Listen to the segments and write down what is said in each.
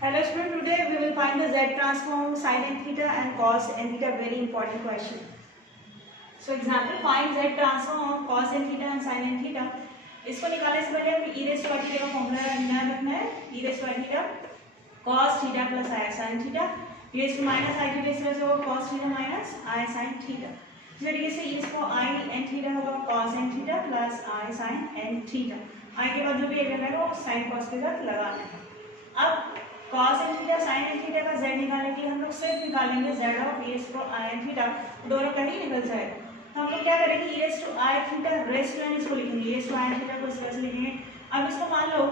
Hello student, today we will find the Z transform sin n theta and cos n theta, very important question. So example, find Z transform of cos n theta and sin n theta. इसको निकालने से पहले हमें e raised to i theta का formula याद रखना है. e raised to i theta cos theta plus i sin theta raised to minus i theta, इस तरह से होगा cos theta minus i sin theta. इस तरीके से इसको i n theta होगा cos n theta plus i sin n theta. i के बाद जो भी एलिमेंट है वो sin cos के साथ लगाना है. अब cos n theta sin n theta का z निकालने के लिए हम लोग सिर्फ निकालेंगे z of e raised to i n theta, दोनों का ही निकल जाएगा. तो हम लोग क्या करेंगे, e raised to i theta raised to n इसको लिखेंगे, e raised to i n theta को इस तरह से लिखेंगे. अब इसको मान लो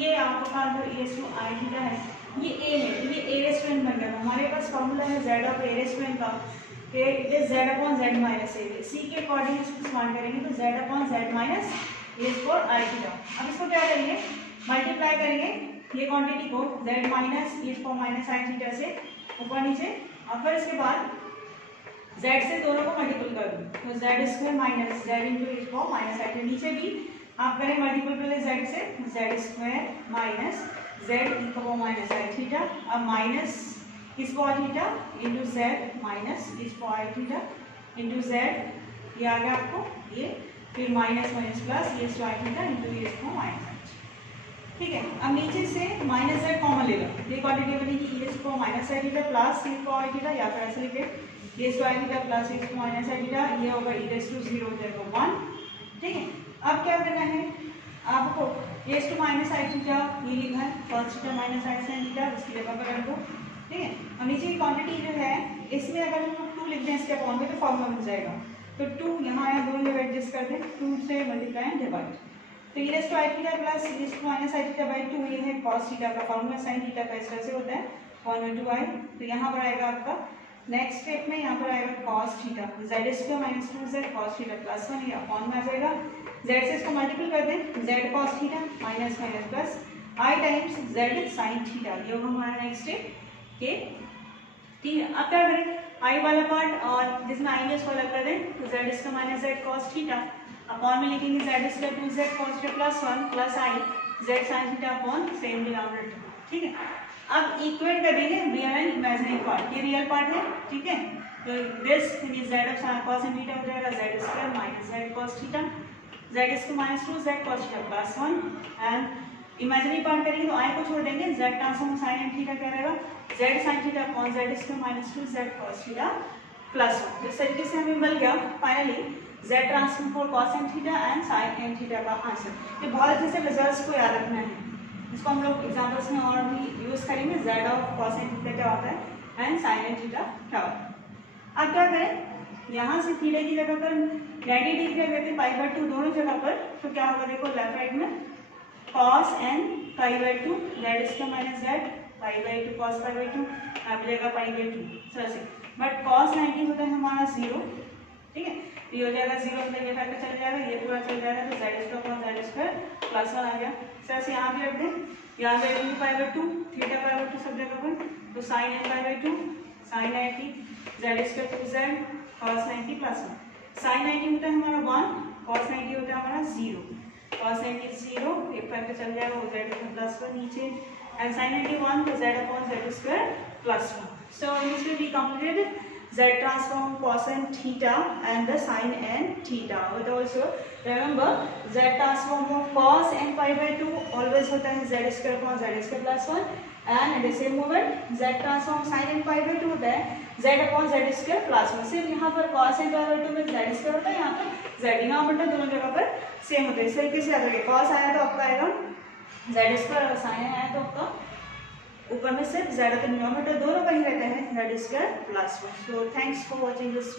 ये आपका पास जो e raised to i theta है ये a है, तो ये a raised to n बन गया. हमारे पास फॉर्मूला है z of a raised to n का, it is z upon z minus a. c के अकॉर्डिंग इसको समान करेंगे तो z upon z minus e raised to i theta. अब इसको क्या करेंगे, मल्टीप्लाई करेंगे ये क्वांटिटी को z minus e power minus i theta से ऊपर नीचे, और फिर इसके बाद z से दोनों को मल्टीपल कर दूँ तो z square minus z into e power minus i theta. नीचे भी आप करें मल्टीपल पहले z से, z square minus z e power minus i theta, अब माइनस इस power theta into z minus इस power i theta into z, ये आ गया आपको ये, फिर माइनस माइनस प्लस ये power i theta into e power minus. ठीक है, अब नीचे से माइनस z कॉमन लेगा, ये क्वांटिटी बनेगी e raised to minus i theta plus e for i theta, या फिर ऐसे लिखे e raised to I theta plus e power minus i theta, ये होगा e raised to 0 हो जाएगा 1. ठीक है, अब क्या करना है आपको, e raised to minus i theta ये लिखा है cos थीटा माइनस आई sin थीटा, इसकी जगह पर रख दो. ठीक है, अब नीचे की क्वांटिटी जो है इसमें अगर हम 2 लिख दें इसके फॉर्म में तो फॉर्मूला बन जाएगा. तो 2 यहाँ दोनों जगह एडजस्ट कर दें, 2 से मल्टीप्लाई एंड डिवाइड. तो e raised to i theta plus e raised to minus i theta by 2, ये है cos थीटा का फॉर्मूला. sin थीटा का इस तरह से होता है 1/2i. तो यहाँ पर आएगा आपका नेक्स्ट स्टेप में, यहाँ पर आएगा cos theta z square minus 2z cos theta plus 1, ये अपॉन में आ जाएगा. z से इसको मल्टीपल कर दें, z cos theta minus minus plus i times z sin theta, ये होगा हमारा नेक्स्ट स्टेप के. ठीक है, अब क्या करें, i वाला पार्ट और जिसमें i है इसको अलग कर दें, तो z square minus z cos theta upon में लिखेंगे z square 2z cos theta plus 1 plus i z sin theta upon same denominator. ठीक है, अब इक्वेट कर देंगे रियल एंड इमेजिनरी पार्ट. ये रियल पार्ट है, ठीक है, तो दिस ये z of cos n theta हो जाएगा z square minus z cos theta, z square minus 2z cos theta plus 1, and imaginary part करेंगे तो i को छोड़ देंगे, z transform sin n theta क्या रहेगा z sin theta upon z square minus 2z cos theta plus 1. इस तरीके से हमें मिल गया finally z transform for cos n theta and sin n theta का आंसर. ये बहुत अच्छे से रिजल्ट्स को याद रखना है, इसको हम लोग एग्जांपल्स में और भी यूज करेंगे. z of cos n theta क्या होता है एंड sin n थीटा क्या होता है. अब क्या करें, यहाँ से थीटा की जगह पर 90 डिग्री रख देते π/2 दोनों जगह पर, तो क्या होगा देखो लेफ्ट राइट में cos n π/2 z square minus z π/2 cos π/2 आ जाएगा π/2 सर से. बट cos 90 होता है हमारा 0. ठीक है, तो ये हो जाएगा 0, मतलब ये फैक्टर चल जाएगा, ये पूरा चल जाएगा, तो z square z square plus 1 आ गया. सर से यहाँ भी रख दें, यहाँ पे रखेंगे π/2 थीटा π/2 सब जगह पर, तो sin n π/2 sin 90 z square 2z cos 90 plus 1. sin 90 होता है हमारा 1, cos 90 होता है हमारा 0. cos 90 0, एक फैक्टर चल जाएगा वो z स्क्वायर प्लस 1 नीचे, एंड sin 90 1 तो z upon z square plus 1. So this will be completed z transform cos n theta and the sin n theta. But also remember z transform of cos n π/2 always होता है z square upon z square plus 1, and at the same moment z transform sin n π/2 होता है z upon z square plus 1. सिर्फ यहाँ पर cos n π/2 में z square होता है, यहाँ पर z डिनोमिनेटर दोनों जगह पर सेम होता है. इस तरीके से याद रखिए, cos आया तो आपका आएगा z स्क्वायर और sin आया तो आपका ऊपर में सिर्फ z, तो डिनोमिनेटर दोनों का ही रहता है z square plus 1. So thanks for watching this.